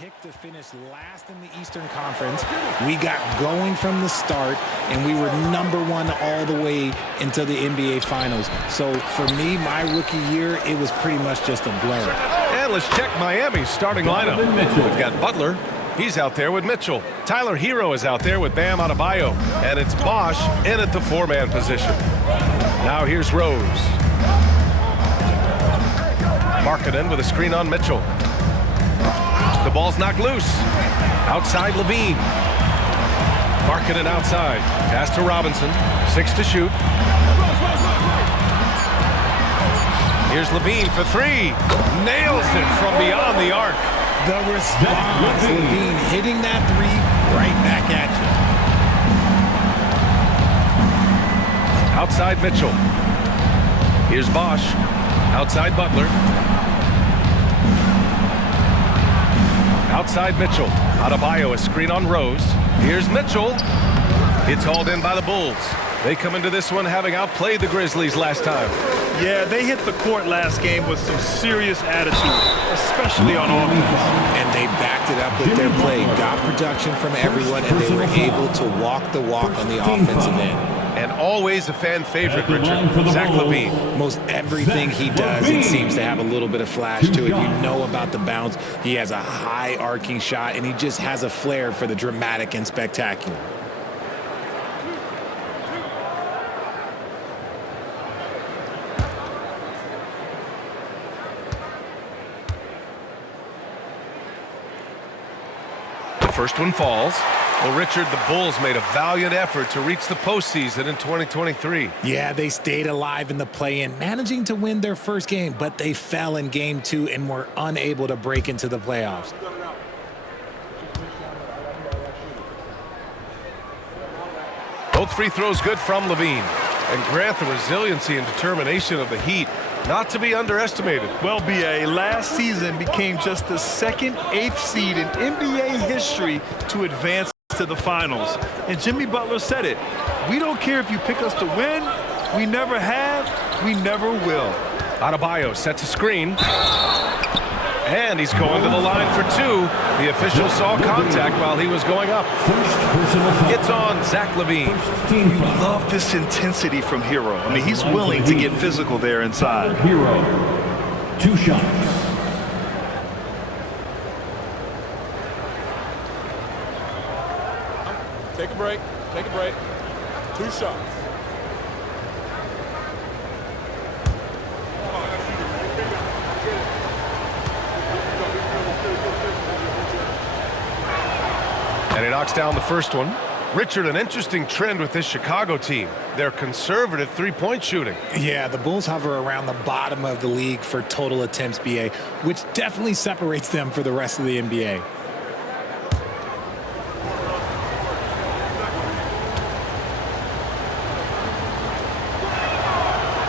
picked to finish last in the Eastern Conference. We got going from the start, and we were #1 all the way into the NBA Finals. So for me, my rookie year, it was pretty much just a blur. And let's check Miami's starting lineup. We've got Butler. He's out there with Mitchell. Tyler Hero is out there with Bam Adebayo. And it's Bosch in at the 4-man position. Now here's Rose. Markkanen with a screen on Mitchell. The ball's knocked loose. Outside Levine. Markkanen outside. Pass to Robinson. 6 to shoot. Here's Levine for 3. Nails it from beyond the arc. The response, Levine hitting that 3 right back at you. Outside Mitchell. Here's Bosch. Outside Butler. Outside Mitchell. Adebayo, a screen on Rose. Here's Mitchell. It's hauled in by the Bulls. They come into this one having outplayed the Grizzlies last time. Yeah, they hit the court last game with some serious attitude, especially on offense. And they backed it up with their play, got production from everyone, and they were able to walk the walk on the offensive end. And always a fan favorite, Richard, Zach LaVine. Most everything he does, it seems to have a little bit of flash to it. You know about the bounce. He has a high arcing shot, and he just has a flair for the dramatic and spectacular. First one falls. Well, Richard, the Bulls made a valiant effort to reach the postseason in 2023. Yeah, they stayed alive in the play-in, managing to win their first game, but they fell in game 2 and were unable to break into the playoffs. Both free throws good from Levine. And Grant, the resiliency and determination of the Heat, not to be underestimated. Well, B.A., last season became just the second 8th seed in NBA history to advance to the finals. And Jimmy Butler said it. We don't care if you pick us to win. We never have. We never will. Adebayo sets a screen. And he's going to the line for 2. The official saw contact while he was going up. It's on Zach LaVine. You love this intensity from Hero. I mean, he's willing to get physical there inside. Hero, 2 shots. Take a break. Take a break. 2 shots. And he knocks down the first one. Richard, an interesting trend with this Chicago team. They're conservative three-point shooting. Yeah, the Bulls hover around the bottom of the league for total attempts, BA, which definitely separates them for the rest of the NBA.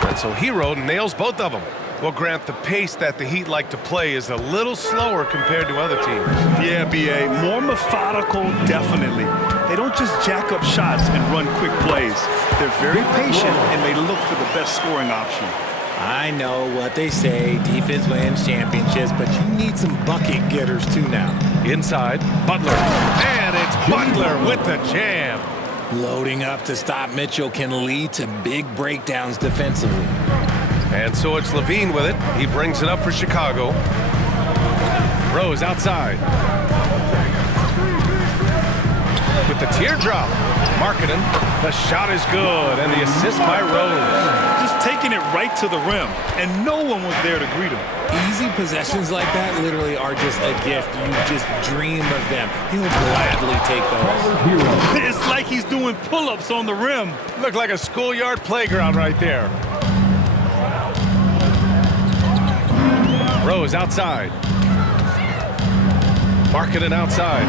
And so Hero nails both of them. Well, Grant, the pace that the Heat like to play is a little slower compared to other teams. Yeah, B.A., more methodical, definitely. They don't just jack up shots and run quick plays. They're very patient, and they look for the best scoring option. I know what they say, defense wins championships, but you need some bucket getters too now. Inside, Butler. And it's Butler with the jam. Loading up to stop Mitchell can lead to big breakdowns defensively. And so it's Levine with it. He brings it up for Chicago. Rose outside. With the teardrop. Markkanen. The shot is good. And the assist by Rose. Just taking it right to the rim. And no one was there to greet him. Easy possessions like that literally are just a gift. You just dream of them. He'll gladly take those. It's like he's doing pull-ups on the rim. Looked like a schoolyard playground right there. Rose outside. Markkanen outside.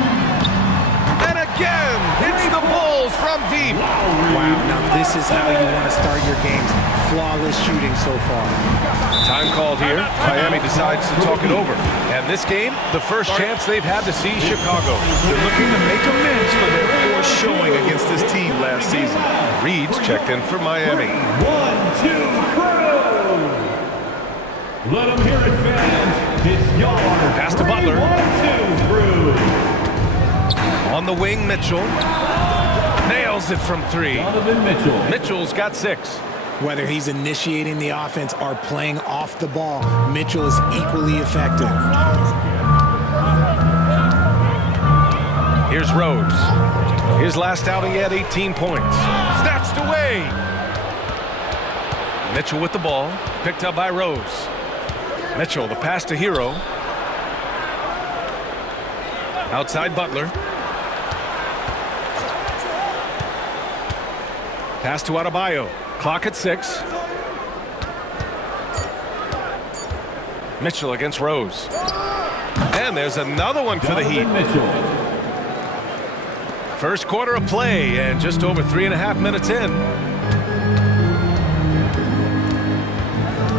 And again, it's the Bulls from deep. Wow, now this is how you want to start your games. Flawless shooting so far. Time called here. Miami decides to talk it over. And this game, the first chance they've had to see Chicago. They're looking to make amends for their poor showing against this team last season. Reed's checked in for Miami. 1-2, crew! Let them hear it, fans. It's your Pass to Butler. 1-2 crew. the wing, Mitchell. Nails it from 3. Donovan Mitchell. Mitchell's got 6. Whether he's initiating the offense or playing off the ball, Mitchell is equally effective. Here's Rose. His last outing, he had 18 points. Snatched away. Mitchell with the ball, picked up by Rose. Mitchell, the pass to Hero. Outside Butler. Pass to Adebayo. Clock at 6. Mitchell against Rose. And there's another one for the Heat. Mitchell. First quarter of play and just over 3.5 minutes in.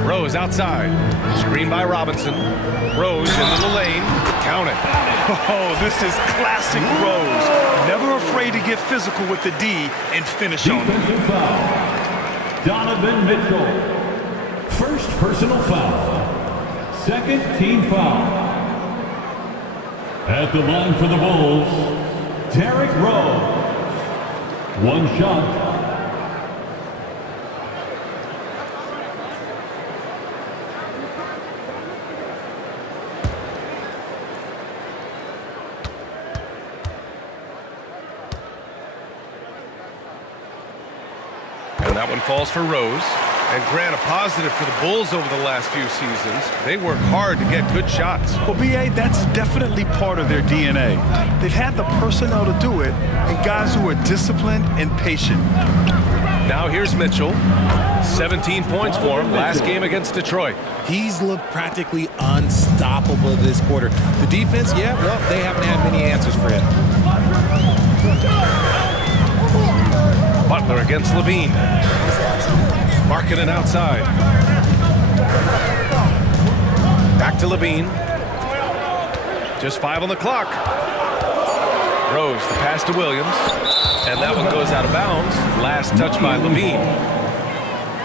Rose outside. Screen by Robinson. Rose into the lane. Count it. Oh, this is classic Rose. Never afraid to get physical with the D and finish on it. Defensive foul. Donovan Mitchell. First personal foul. Second team foul. At the line for the Bulls, Derrick Rose. One shot. And that one falls for Rose. And Grant, a positive for the Bulls over the last few seasons. They work hard to get good shots. Well, B.A., that's definitely part of their DNA. They've had the personnel to do it, and guys who are disciplined and patient. Now here's Mitchell. 17 points for him last game against Detroit. He's looked practically unstoppable this quarter. The defense, yeah, well, they haven't had many answers for it. Butler against Levine. Marking it outside. Back to Levine. Just 5 on the clock. Rose, the pass to Williams. And that one goes out of bounds. Last touch by Levine.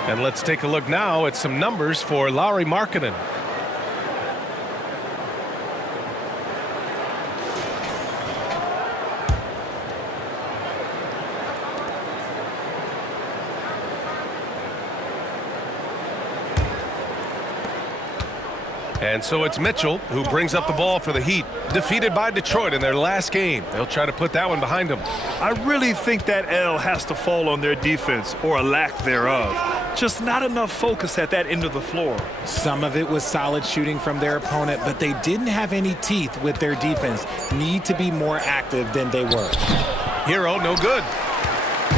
And let's take a look now at some numbers for Lauri Markkanen. And so it's Mitchell who brings up the ball for the Heat. Defeated by Detroit in their last game. They'll try to put that one behind them. I really think that L has to fall on their defense, or a lack thereof. Just not enough focus at that end of the floor. Some of it was solid shooting from their opponent, but they didn't have any teeth with their defense. Need to be more active than they were. Hero, no good.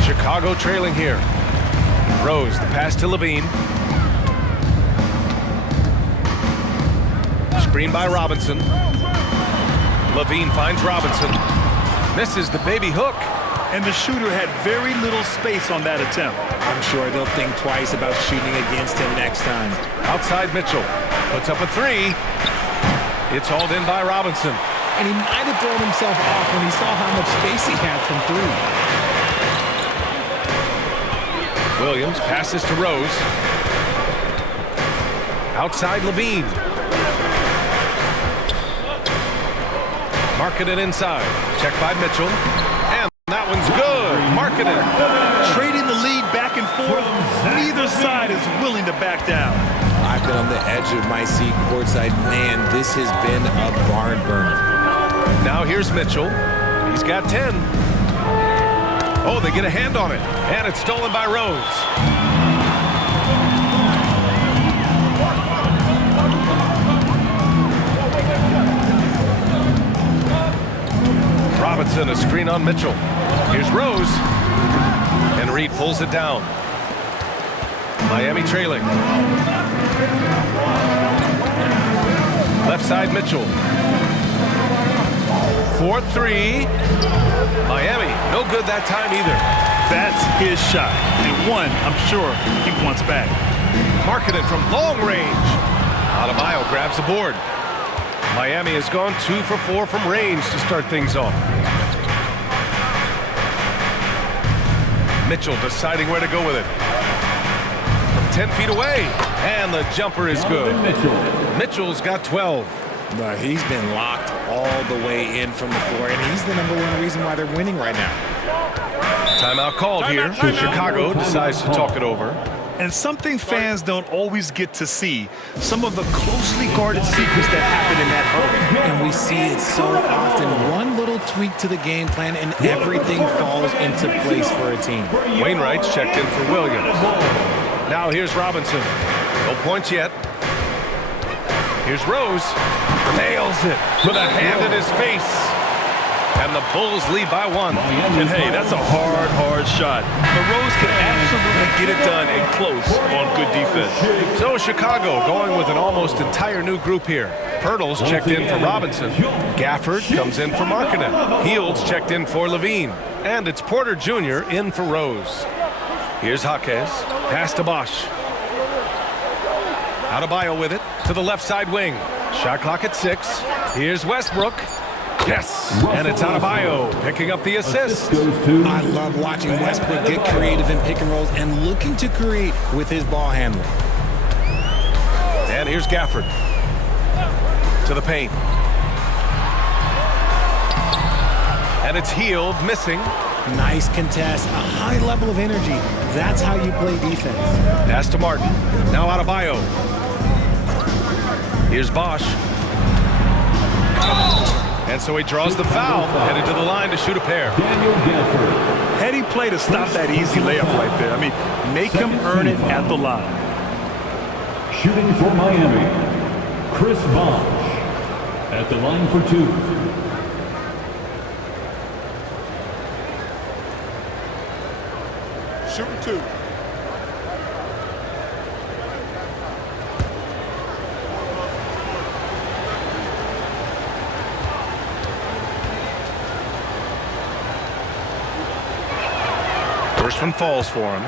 Chicago trailing here. Rose, the pass to Levine. Screen by Robinson. Levine finds Robinson. Misses the baby hook. And the shooter had very little space on that attempt. I'm sure they'll think twice about shooting against him next time. Outside Mitchell. Puts up a 3. It's hauled in by Robinson. And he might have thrown himself off when he saw how much space he had from 3. Williams passes to Rose. Outside Levine. Markkanen inside. Check by Mitchell. And that one's good. Markkanen. Trading the lead back and forth. Neither side is willing to back down. I've been on the edge of my seat courtside. Man, this has been a barn burner. Now here's Mitchell. He's got 10. Oh, they get a hand on it. And it's stolen by Rose. Robinson, a screen on Mitchell. Here's Rose. And Reed pulls it down. Miami trailing. Left side Mitchell. 4-3. Miami, no good that time either. That's his shot. And one, I'm sure, he wants back. Markkanen from long range. Adebayo grabs the board. Miami has gone 2 for 4 from range to start things off. Mitchell deciding where to go with it. From 10 feet away. And the jumper is good. Mitchell's got 12. But he's been locked all the way in from the floor, and he's the #1 reason why they're winning right now. Timeout called here. Chicago decides to talk it over. And something fans don't always get to see, some of the closely guarded secrets that happen in that huddle. And we see it so often. One little tweak to the game plan, and everything falls into place for a team. Wainwright's checked in for Williams. Now here's Robinson. No points yet. Here's Rose. Nails it with a hand in his face. And the Bulls lead by 1. And hey, that's a hard shot. But Rose can absolutely get it done and close on good defense. So Chicago going with an almost entire new group here. Pirtle's checked in for Robinson. Gafford comes in for Markkanen. Heald's checked in for Levine. And it's Porter Jr. in for Rose. Here's Jaquez. Pass to Bosch. Adebayo with it to the left side wing. Shot clock at 6. Here's Westbrook. Yes, and it's Adebayo picking up the assist. I love watching Westbrook get creative in pick and rolls and looking to create with his ball handling. And here's Gafford to the paint. And it's Hield missing. Nice contest, a high level of energy. That's how you play defense. Pass to Martin. Now Adebayo. Here's Bosch. And so he draws the foul, headed to the line to shoot a pair. Heady play to stop that easy layup right there. I mean, make him earn it at the line. Shooting for Miami, Chris Bosch at the line for 2. Shooting 2. First one falls for him.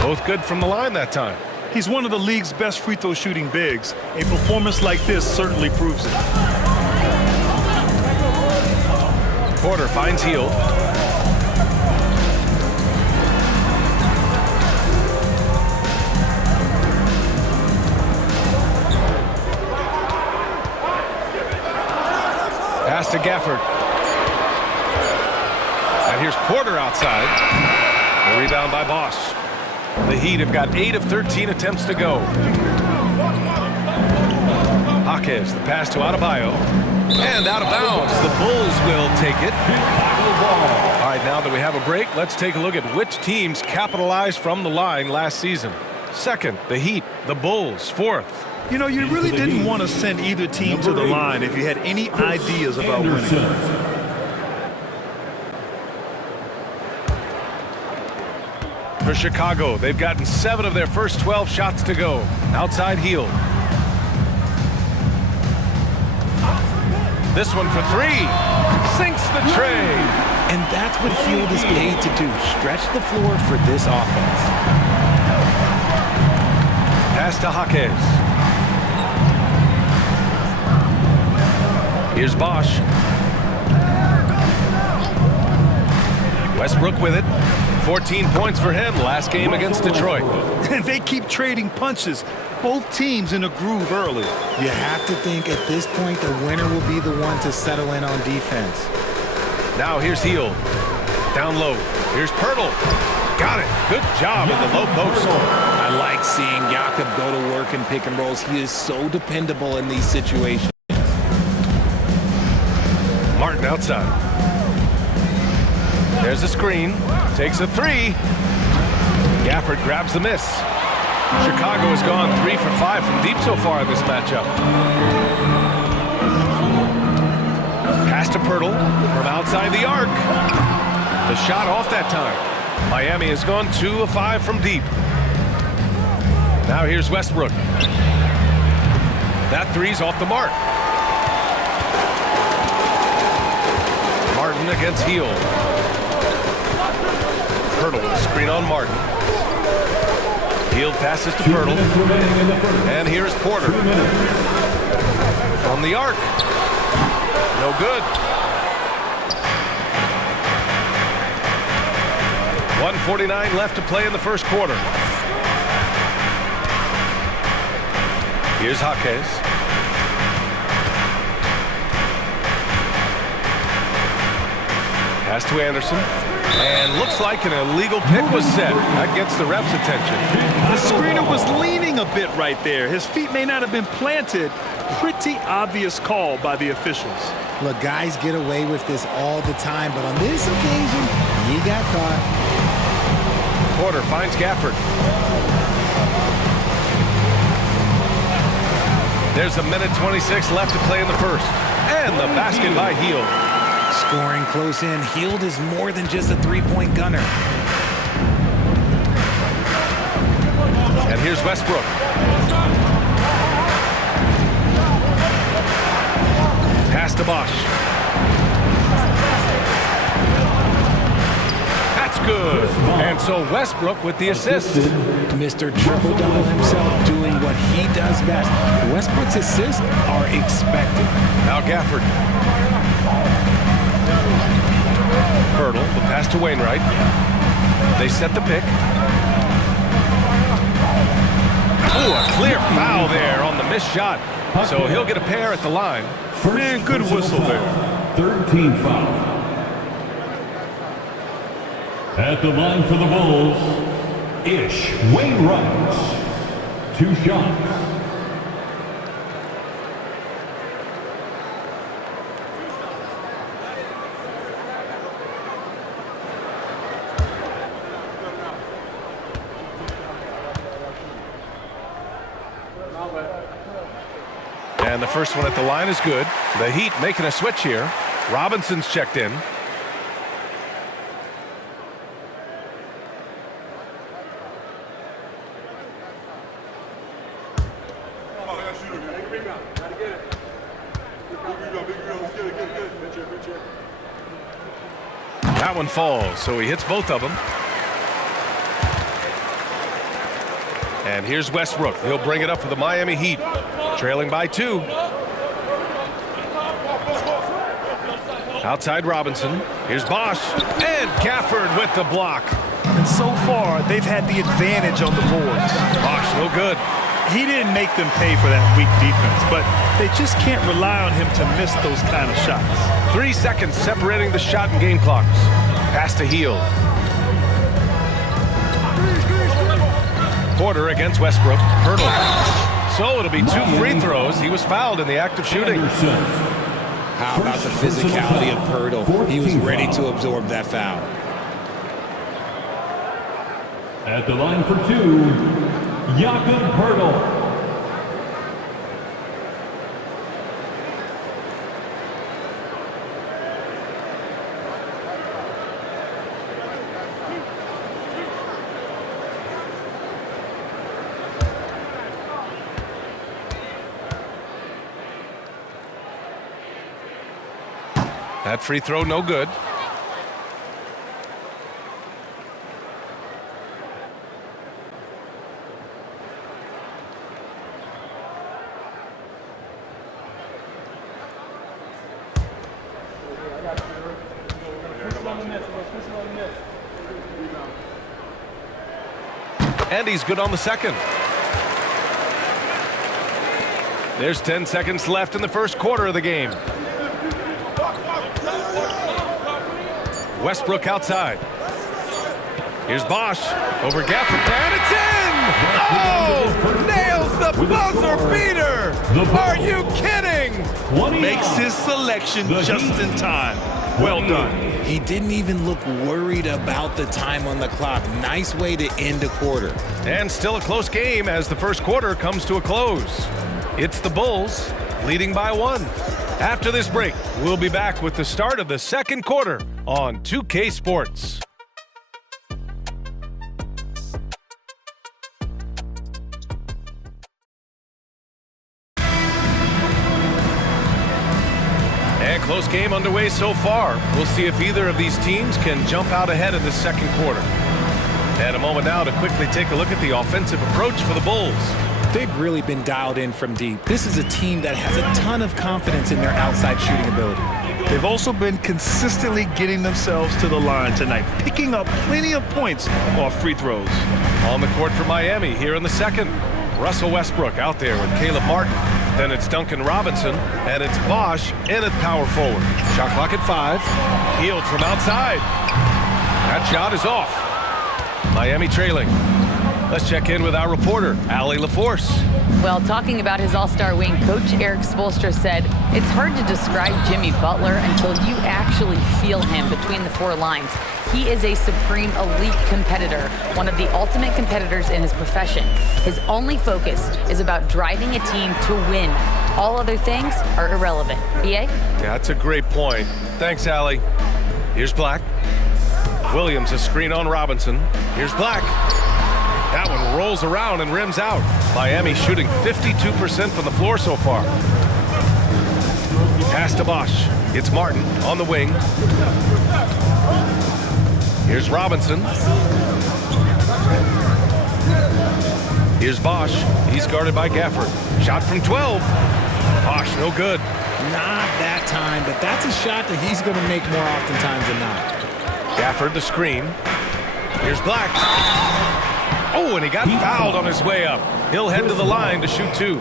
Both good from the line that time. He's one of the league's best free throw shooting bigs. A performance like this certainly proves it. Porter finds Hield. Pass to Gafford. And here's Porter outside. The rebound by Bosch. The Heat have got 8 of 13 attempts to go. Jaquez, the pass to Adebayo. And out of bounds. The Bulls will take it. All right, now that we have a break, let's take a look at which teams capitalized from the line last season. Second, the Heat. The Bulls, fourth. You know, you really didn't want to send either team to the line if you had any ideas about winning. For Chicago, they've gotten 7 of their first 12 shots to go. Outside Hield. This one for 3. Sinks the tray. And that's what Hield is paid to do. Stretch the floor for this offense. Pass to Jaquez. Here's Bosch. Westbrook with it. 14 points for him last game against Detroit. And they keep trading punches. Both teams in a groove early. You have to think at this point the winner will be the one to settle in on defense. Now here's Hield. Down low. Here's Pirtle. Got it. Good job in the low post. I like seeing Jakob go to work in pick and rolls. He is so dependable in these situations. Martin outside. There's a screen. Takes a 3. Gafford grabs the miss. Chicago has gone 3 for 5 from deep so far in this matchup. Pass to Pirtle from outside the arc. The shot off that time. Miami has gone 2 of 5 from deep. Now here's Westbrook. That 3's off the mark. Martin against Hield. Pirtle, screen on Martin. Field passes to Pirtle. And here's Porter. From the arc. No good. 1:49 left to play in the first quarter. Here's Jaquez. Pass to Anderson. And looks like an illegal pick was set. That gets the ref's attention. The screener was leaning a bit right there. His feet may not have been planted. Pretty obvious call by the officials. Look, guys get away with this all the time, but on this occasion, he got caught. Porter finds Gafford. There's a minute 26 left to play in the first. And the basket by Hield. Scoring close in. Hield is more than just a three-point gunner. And here's Westbrook. Pass to Bosch. That's good. And so Westbrook with the assist. Mr. Triple-Double himself doing what he does best. Westbrook's assists are expected. Now Gafford. Pirtle, the pass to Wainwright. They set the pick. Ooh, a clear foul there on the missed shot. So he'll get a pair at the line. Man, good whistle there. 13 foul. At the line for the Bulls, Ish Wainwright. 2 shots. And the first one at the line is good. The Heat making a switch here. Robinson's checked in. That one falls, so he hits both of them. And here's Westbrook. He'll bring it up for the Miami Heat. Trailing by 2. Outside Robinson. Here's Bosch. And Gafford with the block. And so far, they've had the advantage on the boards. Bosch, no good. He didn't make them pay for that weak defense, but they just can't rely on him to miss those kind of shots. 3 seconds separating the shot and game clocks. Pass to Hield. Porter against Westbrook. Pirtle. So it'll be 2 free throws. He was fouled in the act of shooting. How about the physicality of Pirtle? He was ready to absorb that foul. At the line for 2, Jakob Pirtle. That free throw no good. And he's good on the second. There's 10 seconds left in the first quarter of the game. Westbrook outside. Here's Bosch over Gafford, and it's in! Oh! Nails the buzzer beater! Are you kidding? Makes his selection just in time. Well done. He didn't even look worried about the time on the clock. Nice way to end a quarter. And still a close game as the first quarter comes to a close. It's the Bulls leading by 1. After this break, we'll be back with the start of the second quarter on 2K Sports. And close game underway so far. We'll see if either of these teams can jump out ahead in the second quarter. And a moment now to quickly take a look at the offensive approach for the Bulls. They've really been dialed in from deep. This is a team that has a ton of confidence in their outside shooting ability. They've also been consistently getting themselves to the line tonight, picking up plenty of points off free throws. On the court for Miami here in the second. Russell Westbrook out there with Caleb Martin. Then it's Duncan Robinson, and it's Bosch in at power forward. Shot clock at 5. Healed from outside. That shot is off. Miami trailing. Let's check in with our reporter, Allie LaForce. Well, talking about his all-star wing, Coach Eric Spoelstra said, it's hard to describe Jimmy Butler until you actually feel him between the four lines. He is a supreme elite competitor, one of the ultimate competitors in his profession. His only focus is about driving a team to win. All other things are irrelevant. BA? Yeah, that's a great point. Thanks, Allie. Here's Black. Williams, a screen on Robinson. Here's Black. That one rolls around and rims out. Miami shooting 52% from the floor so far. Pass to Bosch. It's Martin on the wing. Here's Robinson. Here's Bosch. He's guarded by Gafford. Shot from 12. Bosch, no good. Not that time, but that's a shot that he's going to make more oftentimes than not. Gafford the screen. Here's Black. Oh, and he got fouled on his way up. He'll head to the line to shoot 2.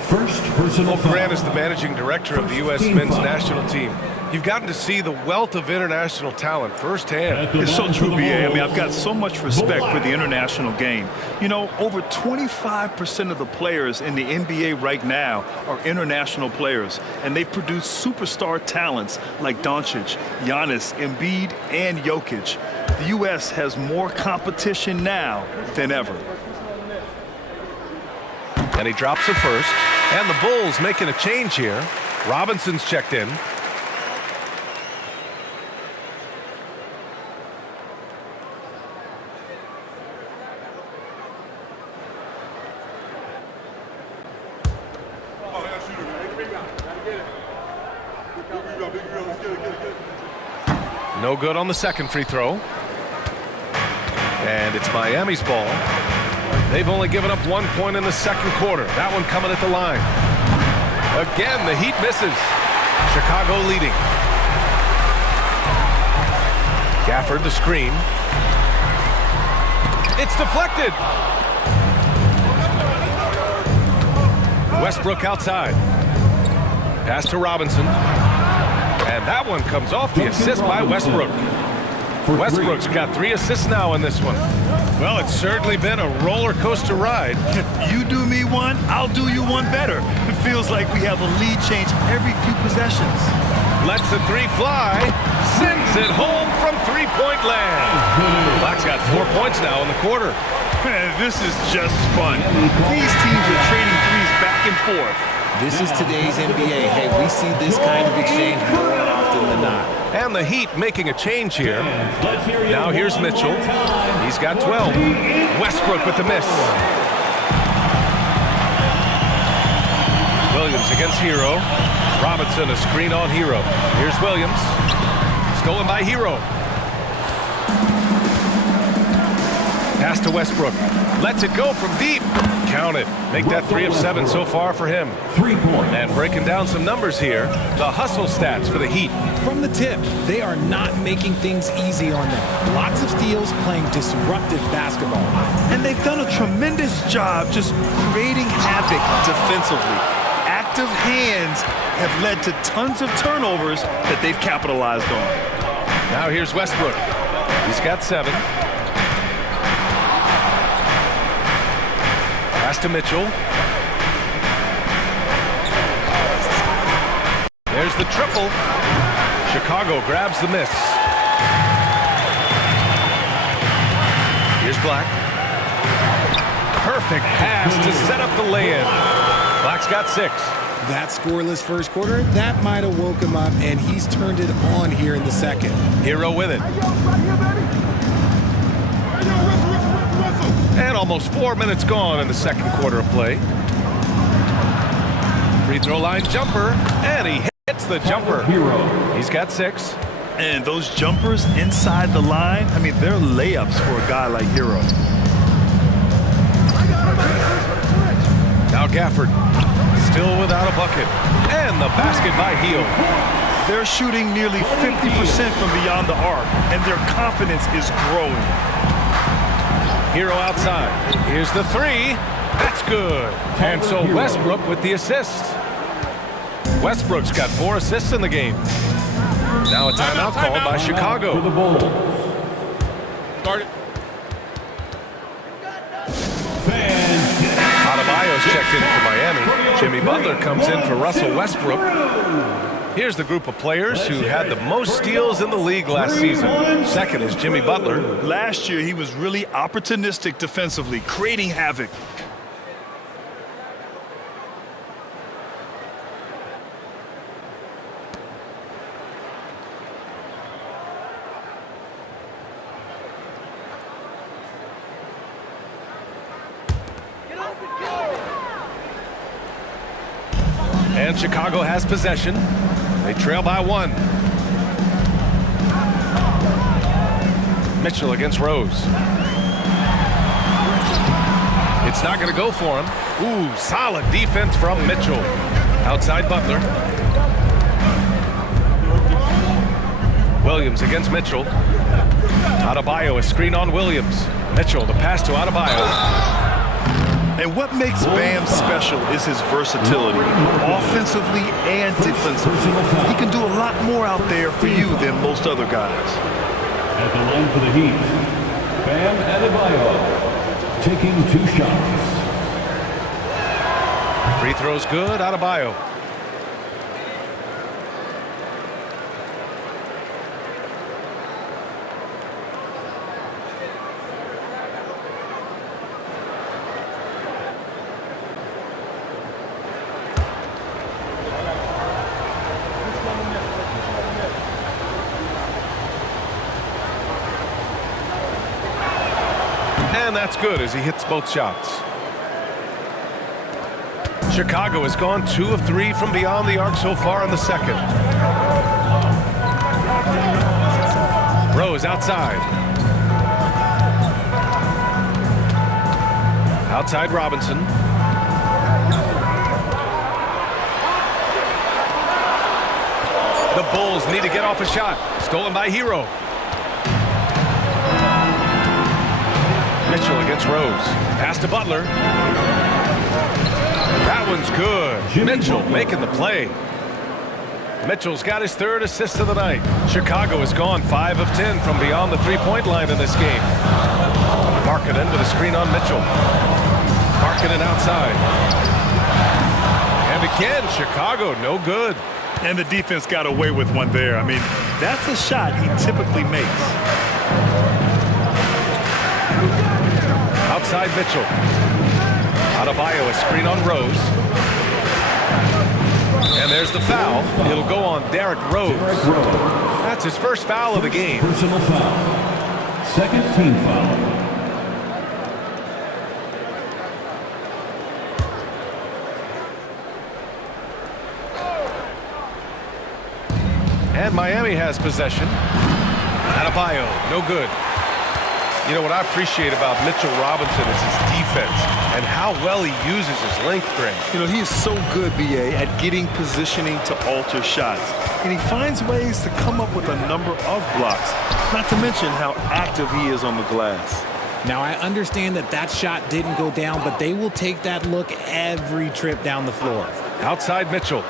First personal Well, Grant is the managing director of the U.S. men's national team. You've gotten to see the wealth of international talent firsthand. It's so true, BA. I mean, I've got so much respect for the international game. You know, over 25% of the players in the NBA right now are international players, and they produce superstar talents like Doncic, Giannis, Embiid, and Jokic. The U.S. has more competition now than ever. And he drops it first. And the Bulls making a change here. Robinson's checked in. No good on the second free throw. And it's Miami's ball. They've only given up 1 point in the second quarter. That one coming at the line. Again, the Heat misses. Chicago leading. Gafford the screen. It's deflected. Westbrook outside. Pass to Robinson. And that one comes off the assist by Westbrook. Westbrook's got 3 assists now in this one. Well, it's certainly been a roller coaster ride. You do me one, I'll do you one better. It feels like we have a lead change every few possessions. Lets the 3 fly. Sends it home from three-point land. Black's got 4 points now in the quarter. Man, this is just fun. These teams are trading threes back and forth. This is today's NBA. Hey, we see this kind of exchange more often than not. And the Heat making a change here. Now here's Mitchell. He's got 12. Westbrook with the miss. Williams against Hero. Robinson a screen on Hero. Here's Williams. Stolen by Hero. Pass to Westbrook. Lets it go from deep. Count it. Make that 3 of 7 so far for him. 3 points. And breaking down some numbers here. The hustle stats for the Heat. From the tip, they are not making things easy on them. Lots of steals, playing disruptive basketball. And they've done a tremendous job just creating havoc defensively. Active hands have led to tons of turnovers that they've capitalized on. Now here's Westbrook. He's got 7. Pass to Mitchell. There's the triple. Chicago grabs the miss. Here's Black. Perfect pass to set up the lay-in. Black's got 6. That scoreless first quarter, that might have woke him up, and he's turned it on here in the second. Hero with it. And almost 4 minutes gone in the second quarter of play. Free throw line jumper, and he hits the jumper. He's got 6. And those jumpers inside the line, I mean, they're layups for a guy like Hero. Now Gafford, still without a bucket. And the basket by Heel. They're shooting nearly 50% from beyond the arc, and their confidence is growing. Hero outside. Here's the three. That's good. And so Westbrook with the assist. Westbrook's got 4 assists in the game. Now a timeout called by Chicago. Start it. Adebayo's checked in for Miami. Jimmy Butler comes in for Russell Westbrook. Here's the group of players who had the most steals in the league last season. Second is Jimmy Butler. Last year, he was really opportunistic defensively, creating havoc. And Chicago has possession. They trail by 1. Mitchell against Rose. It's not going to go for him. Ooh, solid defense from Mitchell. Outside Butler. Williams against Mitchell. Adebayo, a screen on Williams. Mitchell, the pass to Adebayo. And what makes Bam special is his versatility, offensively and defensively. He can do a lot more out there for you than most other guys. At the line for the Heat, Bam Adebayo taking 2 shots. Free throw's good, Adebayo. And that's good as he hits both shots. Chicago has gone 2 of 3 from beyond the arc so far in the second. Rose outside. Outside Robinson. The Bulls need to get off a shot. Stolen by Hero. Mitchell against Rose. Pass to Butler. That one's good. Mitchell making the play. Mitchell's got his 3rd assist of the night. Chicago has gone 5 of 10 from beyond the 3-point line in this game. Markkanen with a screen on Mitchell. Markkanen outside. And again, Chicago no good. And the defense got away with one there. I mean, that's a shot he typically makes. Outside Mitchell. Adebayo, a screen on Rose. And there's the foul. It'll go on Derrick Rose. That's his first foul of the game. Personal foul. Second team foul. And Miami has possession. Adebayo, no good. You know, what I appreciate about Mitchell Robinson is his defense and how well he uses his length strength. You know, he is so good, B.A., at getting positioning to alter shots. And he finds ways to come up with a number of blocks, not to mention how active he is on the glass. Now, I understand that that shot didn't go down, but they will take that look every trip down the floor. Outside Mitchell.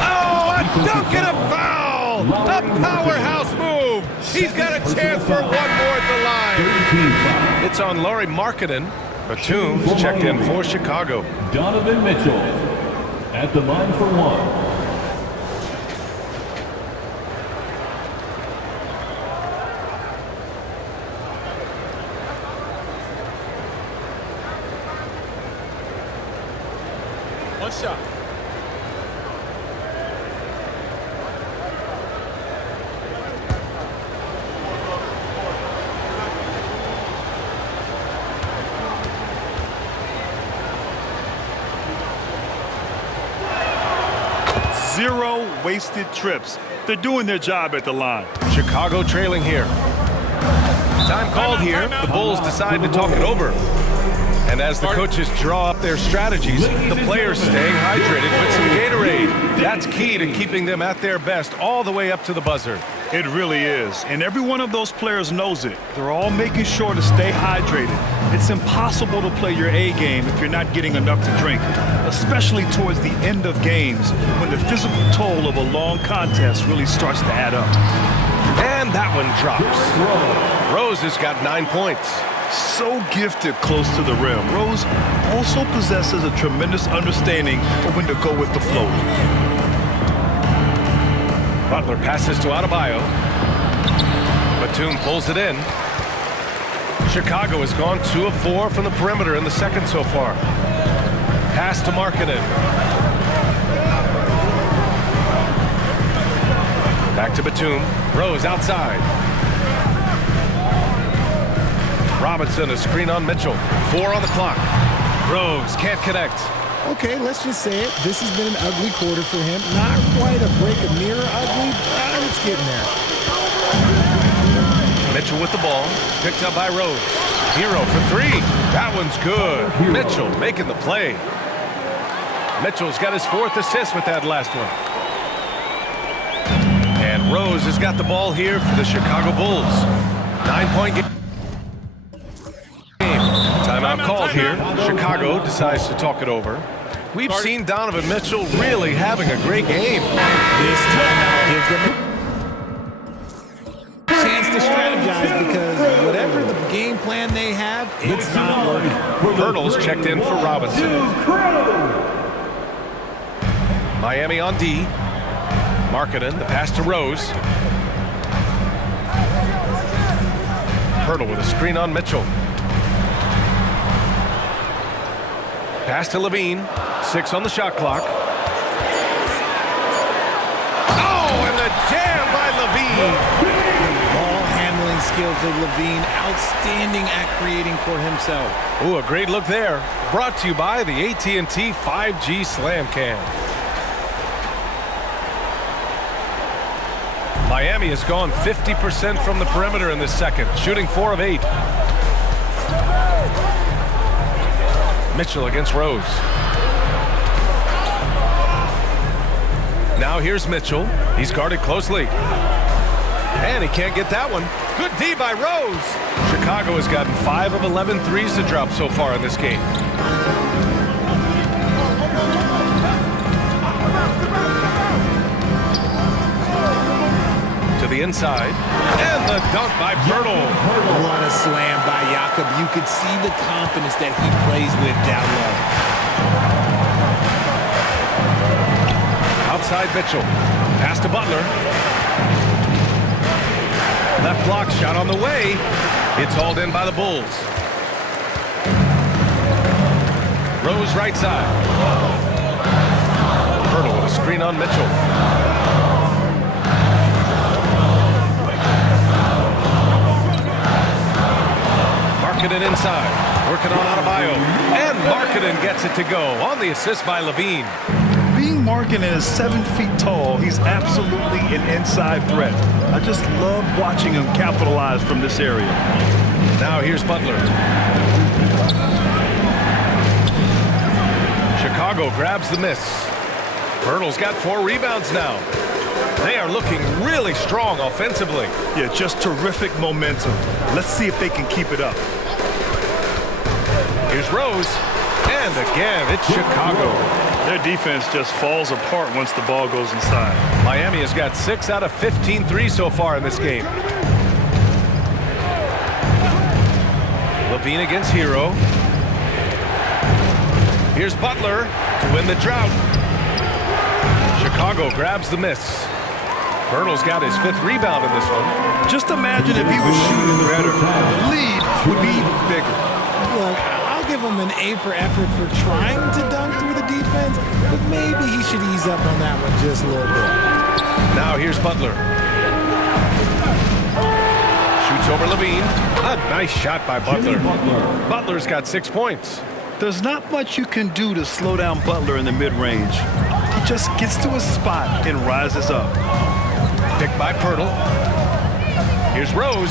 Oh, a dunk and a foul! A powerhouse move! He's got a chance for 1 more at the line. It's on Lauri Markkanen. Batum's checked in for Chicago. Donovan Mitchell at the line for 1. One shot. 0 wasted trips. They're doing their job at the line. Chicago trailing here. Time called here. The Bulls decide to talk it over. And as the coaches draw up their strategies, the players staying hydrated with some Gatorade. That's key to keeping them at their best all the way up to the buzzer. It really is. And every one of those players knows it. They're all making sure to stay hydrated. It's impossible to play your A game if you're not getting enough to drink, especially towards the end of games when the physical toll of a long contest really starts to add up. And that one drops. Rose has got 9 points. So gifted close to the rim. Rose also possesses a tremendous understanding of when to go with the flow. Butler passes to Adebayo. Batum pulls it in. Chicago has gone 2 of 4 from the perimeter in the second so far. Pass to Markkanen. Back to Batum. Rose outside. Robinson, a screen on Mitchell. 4 on the clock. Rose can't connect. Okay, let's just say it. This has been an ugly quarter for him. Not quite a break a mirror ugly, but it's getting there. Mitchell with the ball. Picked up by Rose. Hero for 3. That one's good. Mitchell making the play. Mitchell's got his 4th assist with that last one. And Rose has got the ball here for the Chicago Bulls. 9-point game. Timeout called here. Chicago decides to talk it over. We've seen Donovan Mitchell really having a great game. This timeout gives them a chance to strategize because whatever the game plan they have, it's not working. Hurdles checked in for Robinson. Miami on D. Markkanen, the pass to Rose. Hurdle with a screen on Mitchell. Pass to Levine. 6 on the shot clock. Oh, and the jam by Levine. Ball handling skills of Levine, outstanding at creating for himself. Ooh, a great look there. Brought to you by the AT&T 5G Slam Cam. Miami has gone 50% from the perimeter in this second, shooting 4 of 8. Mitchell against Rose. Now here's Mitchell. He's guarded closely. And he can't get that one. Good D by Rose. Chicago has gotten 5 of 11 threes to drop so far in this game. To the inside. And the dunk by Pirtle. What a slam by Jakob. You could see the confidence that he plays with down low. Outside Mitchell. Pass to Butler. Left block shot on the way. It's hauled in by the Bulls. Rose right side. Pirtle with a screen on Mitchell. Markkanen inside. Working on Adebayo. And Markkanen gets it to go on the assist by Levine. Being Markkanen is 7 feet tall, he's absolutely an inside threat. I just love watching him capitalize from this area. Now here's Butler. Chicago grabs the miss. Pirtle's got 4 rebounds now. They are looking really strong offensively. Yeah, just terrific momentum. Let's see if they can keep it up. Here's Rose. And again, it's Chicago. Their defense just falls apart once the ball goes inside. Miami has got 6 out of 15 threes so far in this game. Levine against Hero. Here's Butler to win the drought. Chicago grabs the miss. Pirtle's got his 5th rebound in this one. Just imagine if he was shooting better. The lead would be even bigger. Look, I'll give him an A for effort for trying to dunk through the defense, but maybe he should ease up on that one just a little bit. Now here's Butler. Shoots over Levine. A nice shot by Butler. Butler's got 6 points. There's not much you can do to slow down Butler in the mid-range. He just gets to a spot and rises up. Picked by Pirtle. Here's Rose.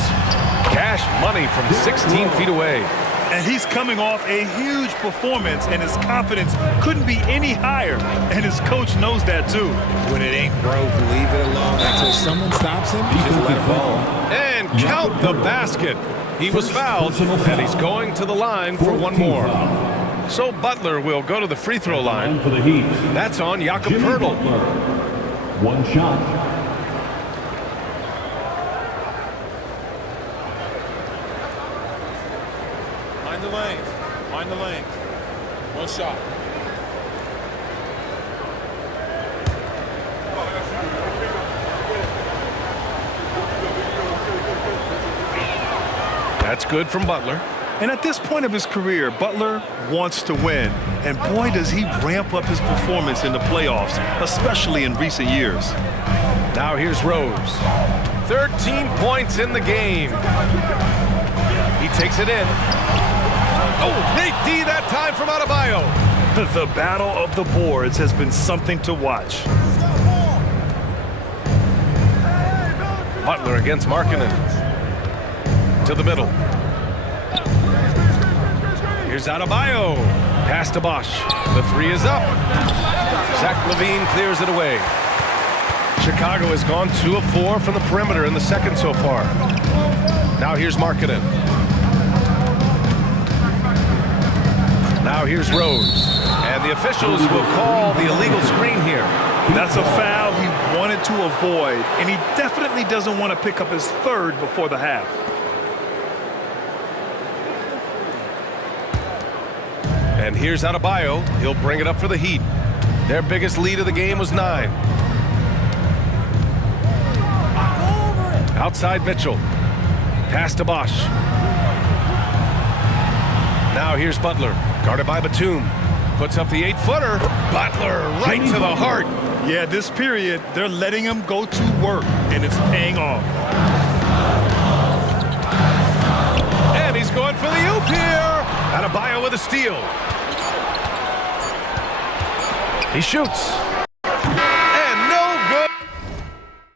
Cash money from 16 feet away. And he's coming off a huge performance, and his confidence couldn't be any higher. And his coach knows that too. When it ain't broke, leave it alone until someone stops him. Just let it fall. And count the basket. He was fouled, and he's going to the line for one more. So Butler will go to the free throw line. For the Heat. That's on Jakob Jimmy Pirtle. Butler. One shot. Mind the lanes. Mind the lanes. One shot. That's good from Butler. And at this point of his career, Butler wants to win. And boy, does he ramp up his performance in the playoffs, especially in recent years. Now here's Rose. 13 points in the game. He takes it in. Oh, Nate D that time from Adebayo. The battle of the boards has been something to watch. Butler against Markkanen. To the middle. Here's Adebayo. Pass to Bosch. The three is up. Zach LaVine clears it away. Chicago has gone 2 of 4 from the perimeter in the second so far. Now here's Markkanen. Now here's Rose. And the officials will call the illegal screen here. That's a foul he wanted to avoid, and he definitely doesn't want to pick up his third before the half. And here's Adebayo. He'll bring it up for the Heat. Their biggest lead of the game was 9. Outside Mitchell. Pass to Bosch. Now here's Butler. Guarded by Batum. Puts up the 8-footer. Butler right to the heart. Yeah, this period, they're letting him go to work, and it's paying off. And he's going for the oop here. Adebayo with a steal. He shoots.